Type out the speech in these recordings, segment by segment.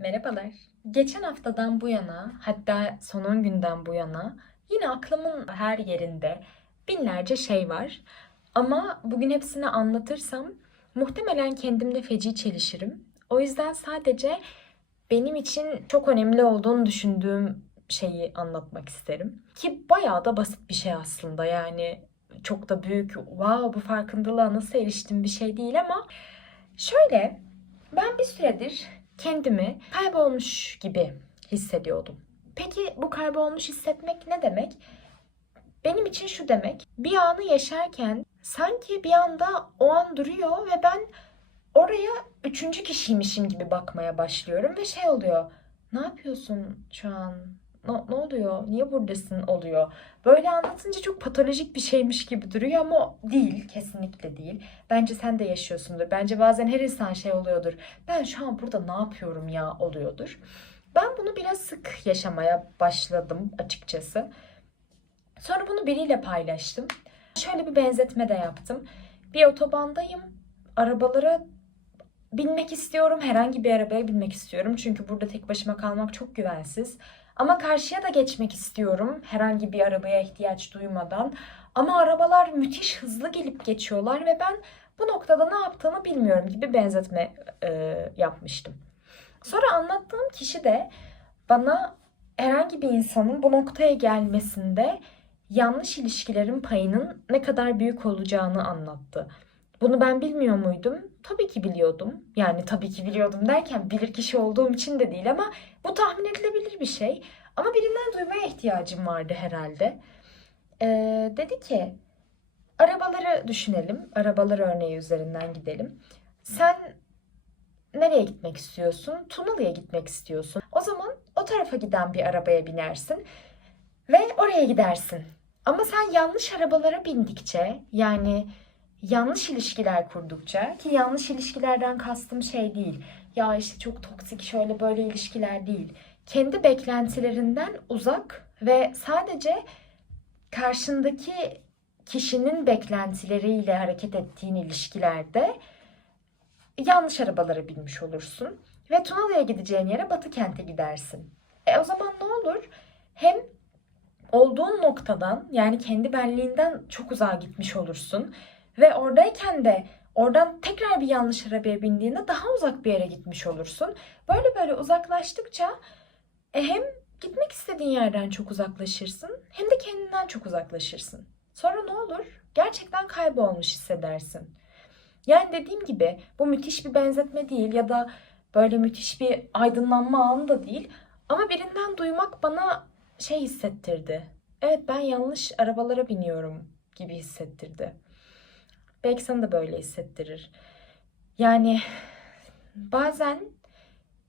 Merhabalar. Geçen haftadan bu yana, hatta son 10 günden bu yana yine aklımın her yerinde binlerce şey var. Ama bugün hepsini anlatırsam muhtemelen kendimle feci çelişirim. O yüzden sadece benim için çok önemli olduğunu düşündüğüm şeyi anlatmak isterim. Ki bayağı da basit bir şey aslında yani çok da büyük wow bu farkındalığa nasıl eriştim bir şey değil ama şöyle ben bir süredir kendimi kaybolmuş gibi hissediyordum. Peki bu kaybolmuş hissetmek ne demek? Benim için şu demek. Bir anı yaşarken sanki bir anda o an duruyor ve ben oraya üçüncü kişiymişim gibi bakmaya başlıyorum ve şey oluyor. Ne yapıyorsun şu an? Ne, ne oluyor? Niye buradasın oluyor? Böyle anlatınca çok patolojik bir şeymiş gibi duruyor ama değil. Kesinlikle değil. Bence sen de yaşıyorsundur. Bence bazen her insan şey oluyordur. Ben şu an burada ne yapıyorum ya oluyordur. Ben bunu biraz sık yaşamaya başladım açıkçası. Sonra bunu biriyle paylaştım. Şöyle bir benzetme de yaptım. Bir otobandayım. Arabalara binmek istiyorum. Herhangi bir arabaya binmek istiyorum. Çünkü burada tek başıma kalmak çok güvensiz. Ama karşıya da geçmek istiyorum. Herhangi bir arabaya ihtiyaç duymadan. Ama arabalar müthiş hızlı gelip geçiyorlar ve ben bu noktada ne yaptığımı bilmiyorum gibi benzetme e, yapmıştım. Sonra anlattığım kişi de bana herhangi bir insanın bu noktaya gelmesinde yanlış ilişkilerin payının ne kadar büyük olacağını anlattı. Bunu ben bilmiyor muydum? Tabii ki biliyordum. Yani tabii ki biliyordum derken bilir kişi olduğum için de değil ama bu tahmin edilebilir bir şey. Ama birinden duymaya ihtiyacım vardı herhalde. Ee, dedi ki arabaları düşünelim. Arabalar örneği üzerinden gidelim. Sen nereye gitmek istiyorsun? Tunalı'ya gitmek istiyorsun. O zaman o tarafa giden bir arabaya binersin ve oraya gidersin. Ama sen yanlış arabalara bindikçe yani yanlış ilişkiler kurdukça ki yanlış ilişkilerden kastım şey değil. Ya işte çok toksik şöyle böyle ilişkiler değil. Kendi beklentilerinden uzak ve sadece karşındaki kişinin beklentileriyle hareket ettiğin ilişkilerde yanlış arabalara binmiş olursun. Ve Tunalı'ya gideceğin yere Batı kente gidersin. E o zaman ne olur? Hem olduğun noktadan yani kendi benliğinden çok uzağa gitmiş olursun. Ve oradayken de oradan tekrar bir yanlış arabaya bindiğinde daha uzak bir yere gitmiş olursun. Böyle böyle uzaklaştıkça e, hem gitmek istediğin yerden çok uzaklaşırsın hem de kendinden çok uzaklaşırsın. Sonra ne olur? Gerçekten kaybolmuş hissedersin. Yani dediğim gibi bu müthiş bir benzetme değil ya da böyle müthiş bir aydınlanma anı da değil. Ama birinden duymak bana şey hissettirdi. Evet ben yanlış arabalara biniyorum gibi hissettirdi. Belki sana da böyle hissettirir. Yani bazen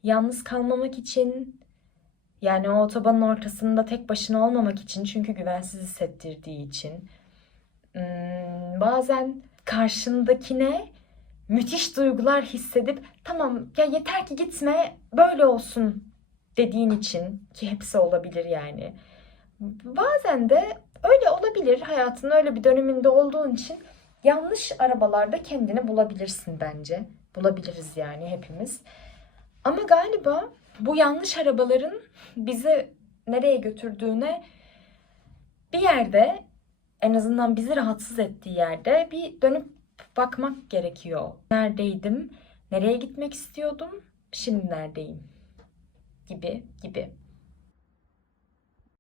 yalnız kalmamak için yani o otobanın ortasında tek başına olmamak için çünkü güvensiz hissettirdiği için hmm, bazen karşındakine müthiş duygular hissedip tamam ya yeter ki gitme böyle olsun dediğin için ki hepsi olabilir yani. Bazen de öyle olabilir hayatın öyle bir döneminde olduğun için yanlış arabalarda kendini bulabilirsin bence. Bulabiliriz yani hepimiz. Ama galiba bu yanlış arabaların bizi nereye götürdüğüne bir yerde en azından bizi rahatsız ettiği yerde bir dönüp bakmak gerekiyor. Neredeydim? Nereye gitmek istiyordum? Şimdi neredeyim? Gibi gibi.